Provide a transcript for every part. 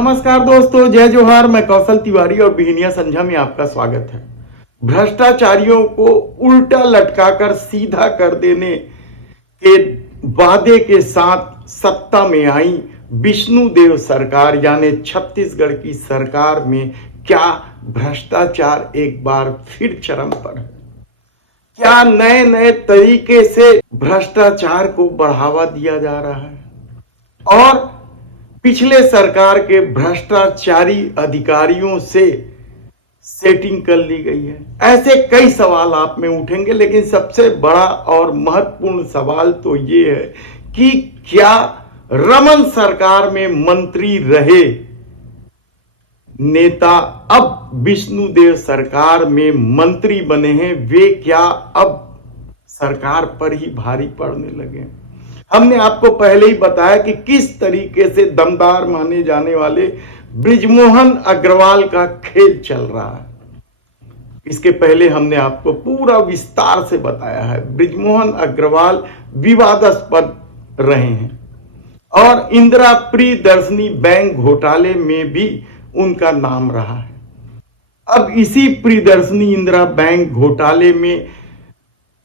नमस्कार दोस्तों, जय जोहार। मैं कौशल तिवारी और बिहनिया संझा में आपका स्वागत है। भ्रष्टाचारियों को उल्टा लटकाकर सीधा कर देने के वादे के साथ सत्ता में आई विष्णुदेव सरकार यानी छत्तीसगढ़ की सरकार में क्या भ्रष्टाचार एक बार फिर चरम पर है? क्या नए नए तरीके से भ्रष्टाचार को बढ़ावा दिया जा रहा है और पिछले सरकार के भ्रष्टाचारी अधिकारियों से सेटिंग कर ली गई है? ऐसे कई सवाल आप में उठेंगे, लेकिन सबसे बड़ा और महत्वपूर्ण सवाल तो ये है कि क्या रमन सरकार में मंत्री रहे नेता अब विष्णुदेव सरकार में मंत्री बने हैं, वे क्या अब सरकार पर ही भारी पड़ने लगे? हमने आपको पहले ही बताया कि किस तरीके से दमदार माने जाने वाले बृजमोहन अग्रवाल का खेल चल रहा है। इसके पहले हमने आपको पूरा विस्तार से बताया है। बृजमोहन अग्रवाल विवादास्पद रहे हैं और इंदिरा प्रियदर्शनी बैंक घोटाले में भी उनका नाम रहा है। अब इसी प्रियदर्शनी इंदिरा बैंक घोटाले में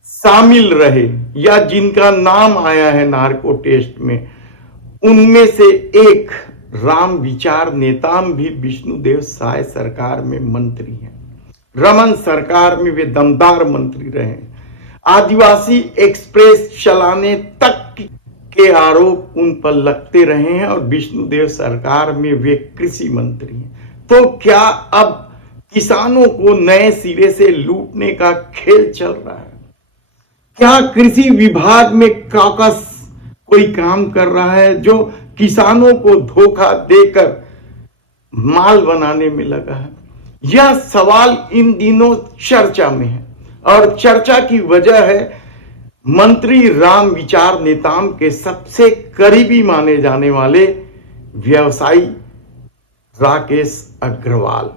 शामिल रहे या जिनका नाम आया है नार्को टेस्ट में, उनमें से एक राम विचार नेताम भी विष्णुदेव साय सरकार में मंत्री हैं। रमन सरकार में वे दमदार मंत्री रहे। आदिवासी एक्सप्रेस चलाने तक के आरोप उन पर लगते रहे हैं और विष्णुदेव सरकार में वे कृषि मंत्री हैं। तो क्या अब किसानों को नए सिरे से लूटने का खेल चल रहा है? क्या कृषि विभाग में कॉकस कोई काम कर रहा है जो किसानों को धोखा देकर माल बनाने में लगा है? यह सवाल इन दिनों चर्चा में है और चर्चा की वजह है मंत्री राम विचार नेताम के सबसे करीबी माने जाने वाले व्यवसायी राकेश अग्रवाल।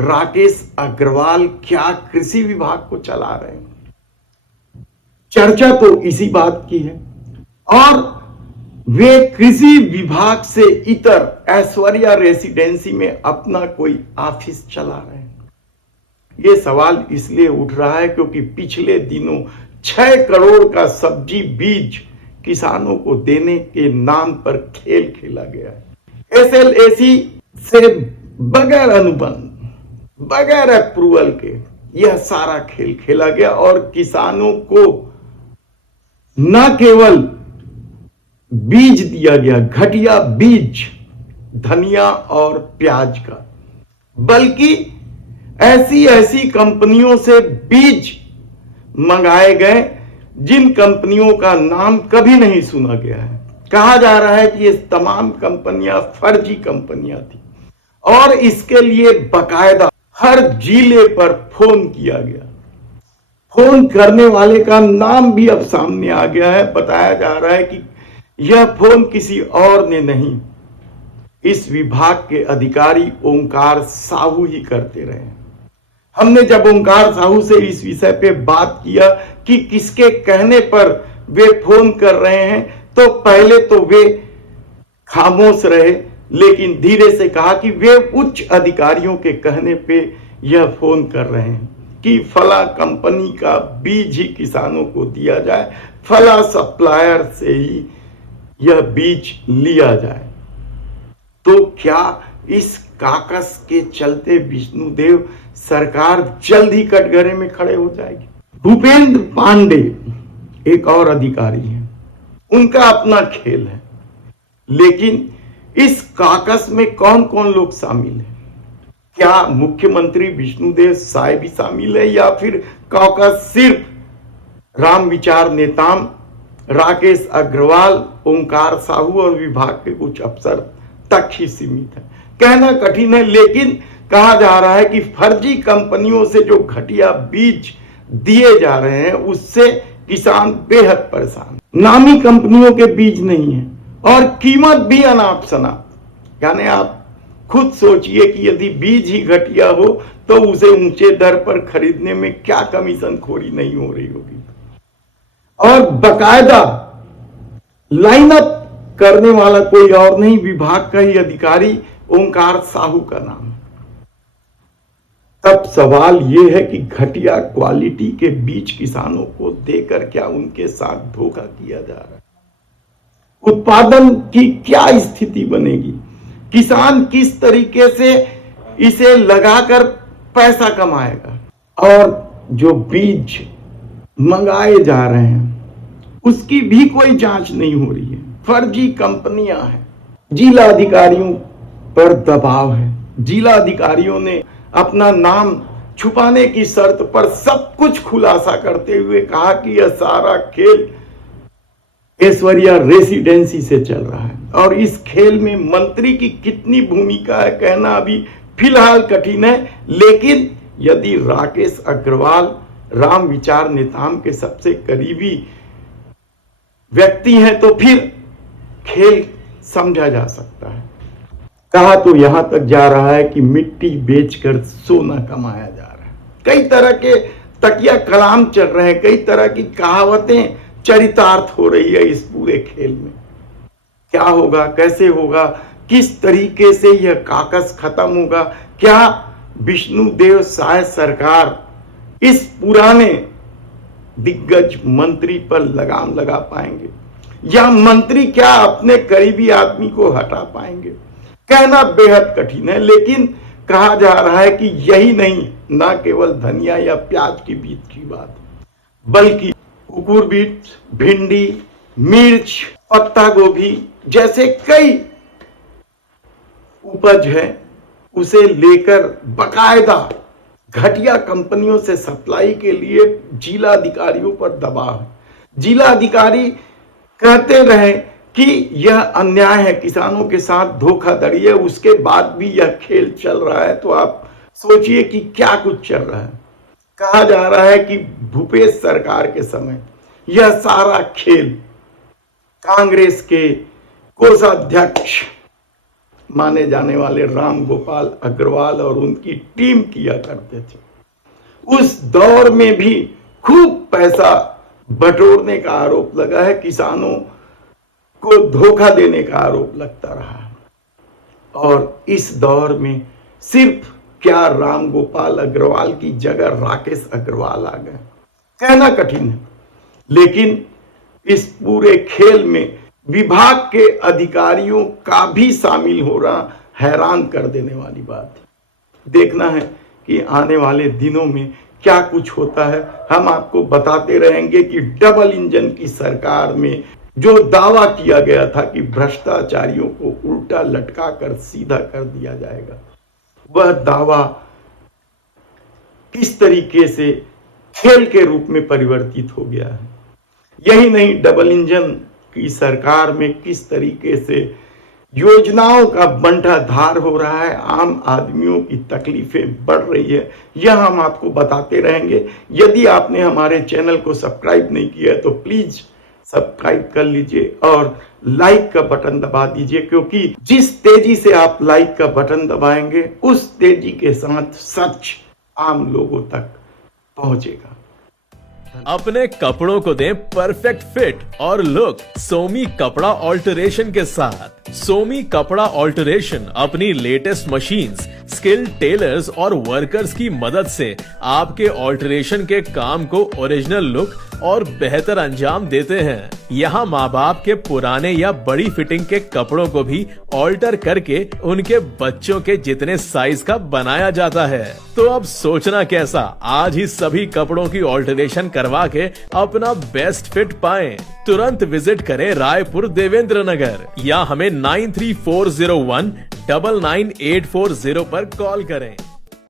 राकेश अग्रवाल क्या कृषि विभाग को चला रहे हैं? चर्चा तो इसी बात की है और वे कृषि विभाग से इतर ऐश्वर्या रेसिडेंसी में अपना कोई ऑफिस चला रहे हैं। ये सवाल इसलिए उठ रहा है क्योंकि पिछले दिनों 6 करोड़ का सब्जी बीज किसानों को देने के नाम पर खेल खेला गया है। SLAC से बगैर अनुबंध, बगैर अप्रूवल के यह सारा खेल खेला गया और किसानों को न केवल बीज दिया गया, घटिया बीज धनिया और प्याज का, बल्कि ऐसी ऐसी कंपनियों से बीज मंगाए गए जिन कंपनियों का नाम कभी नहीं सुना गया है। कहा जा रहा है कि ये तमाम कंपनियां फर्जी कंपनियां थी और इसके लिए बकायदा हर जिले पर फोन किया गया। फोन करने वाले का नाम भी अब सामने आ गया है। बताया जा रहा है कि यह फोन किसी और ने नहीं, इस विभाग के अधिकारी ओंकार साहू ही करते रहे। हमने जब ओंकार साहू से इस विषय पे बात किया कि किसके कहने पर वे फोन कर रहे हैं, तो पहले तो वे खामोश रहे, लेकिन धीरे से कहा कि वे उच्च अधिकारियों के कहने पे यह फोन कर रहे हैं कि फला कंपनी का बीज ही किसानों को दिया जाए, फला सप्लायर से ही यह बीज लिया जाए। तो क्या इस काकस के चलते विष्णुदेव सरकार जल्द ही कटघरे में खड़े हो जाएगी? भूपेंद्र पांडे एक और अधिकारी हैं, उनका अपना खेल है, लेकिन इस काकस में कौन कौन लोग शामिल हैं? क्या मुख्यमंत्री विष्णुदेव साय भी शामिल है या फिर कॉकस सिर्फ राम विचार नेताम, राकेश अग्रवाल, ओंकार साहू और विभाग के कुछ अफसर तक ही सीमित है? कहना कठिन है, लेकिन कहा जा रहा है कि फर्जी कंपनियों से जो घटिया बीज दिए जा रहे हैं उससे किसान बेहद परेशान। नामी कंपनियों के बीज नहीं है और कीमत भी अनाप शनाप। यानी आप खुद सोचिए कि यदि बीज ही घटिया हो तो उसे ऊंचे दर पर खरीदने में क्या कमीशन खोरी नहीं हो रही होगी। और बकायदा लाइनअप करने वाला कोई और नहीं, विभाग का ही अधिकारी ओंकार साहू का नाम है। तब सवाल यह है कि घटिया क्वालिटी के बीज किसानों को देकर क्या उनके साथ धोखा किया जा रहा है? उत्पादन की क्या स्थिति बनेगी? किसान किस तरीके से इसे लगाकर पैसा कमाएगा? और जो बीज मंगाए जा रहे हैं उसकी भी कोई जांच नहीं हो रही है। फर्जी कंपनियां हैं, जिला अधिकारियों पर दबाव है। जिला अधिकारियों ने अपना नाम छुपाने की शर्त पर सब कुछ खुलासा करते हुए कहा कि यह सारा खेल ऐश्वर्या रेसिडेंसी से चल रहा है और इस खेल में मंत्री की कितनी भूमिका है कहना अभी फिलहाल कठिन है। लेकिन यदि राकेश अग्रवाल राम विचार नेताम के सबसे करीबी व्यक्ति हैं तो फिर खेल समझा जा सकता है। कहा तो यहां तक जा रहा है कि मिट्टी बेचकर सोना कमाया जा रहा है। कई तरह के तकिया कलाम चल रहे हैं, कई तरह की कहावतें चरितार्थ हो रही है इस पूरे खेल में। क्या होगा, कैसे होगा, किस तरीके से यह काकस खत्म होगा? क्या विष्णुदेव साय सरकार इस पुराने दिग्गज मंत्री पर लगाम लगा पाएंगे या मंत्री क्या अपने करीबी आदमी को हटा पाएंगे? कहना बेहद कठिन है। लेकिन कहा जा रहा है कि यही नहीं, ना केवल धनिया या प्याज के बीज की बात, बल्कि कुकुरबीट, भिंडी, मिर्च, पत्ता गोभी जैसे कई उपज है, उसे लेकर बकायदा घटिया कंपनियों से सप्लाई के लिए जिला अधिकारियों पर दबाव है। जिला अधिकारी कहते रहे कि यह अन्याय है, किसानों के साथ धोखाधड़ी है, उसके बाद भी यह खेल चल रहा है। तो आप सोचिए कि क्या कुछ चल रहा है। कहा जा रहा है कि भूपेश सरकार के समय यह सारा खेल कांग्रेस के कोषाध्यक्ष माने जाने वाले राम गोपाल अग्रवाल और उनकी टीम किया करते थे। उस दौर में भी खूब पैसा बटोरने का आरोप लगा है, किसानों को धोखा देने का आरोप लगता रहा। और इस दौर में सिर्फ क्या राम गोपाल अग्रवाल की जगह राकेश अग्रवाल आ गए, कहना कठिन है। लेकिन इस पूरे खेल में विभाग के अधिकारियों का भी शामिल हो रहा हैरान कर देने वाली बात है। देखना है कि आने वाले दिनों में क्या कुछ होता है। हम आपको बताते रहेंगे कि डबल इंजन की सरकार में जो दावा किया गया था कि भ्रष्टाचारियों को उल्टा लटका कर सीधा कर दिया जाएगा, वह दावा किस तरीके से खेल के रूप में परिवर्तित हो गया है। यही नहीं, डबल इंजन की सरकार में किस तरीके से योजनाओं का बंटाधार हो रहा है, आम आदमियों की तकलीफें बढ़ रही है, यह हम आपको बताते रहेंगे। यदि आपने हमारे चैनल को सब्सक्राइब नहीं किया है तो प्लीज सब्सक्राइब कर लीजिए और लाइक का बटन दबा दीजिए, क्योंकि जिस तेजी से आप लाइक का बटन दबाएंगे उस तेजी के साथ सच आम लोगों तक पहुंचेगा। अपने कपड़ों को दें परफेक्ट फिट और लुक सोमी कपड़ा ऑल्टरेशन के साथ। सोमी कपड़ा ऑल्टरेशन अपनी लेटेस्ट मशीन्स, स्किल्ड टेलर्स और वर्कर्स की मदद से आपके ऑल्टरेशन के काम को ओरिजिनल लुक और बेहतर अंजाम देते हैं। यहाँ माँ बाप के पुराने या बड़ी फिटिंग के कपड़ों को भी ऑल्टर करके उनके बच्चों के जितने साइज का बनाया जाता है। तो अब सोचना कैसा, आज ही सभी कपड़ों की ऑल्टरेशन करवा के अपना बेस्ट फिट पाएं। तुरंत विजिट करें रायपुर देवेंद्र नगर या हमें 9340199840 पर कॉल करें।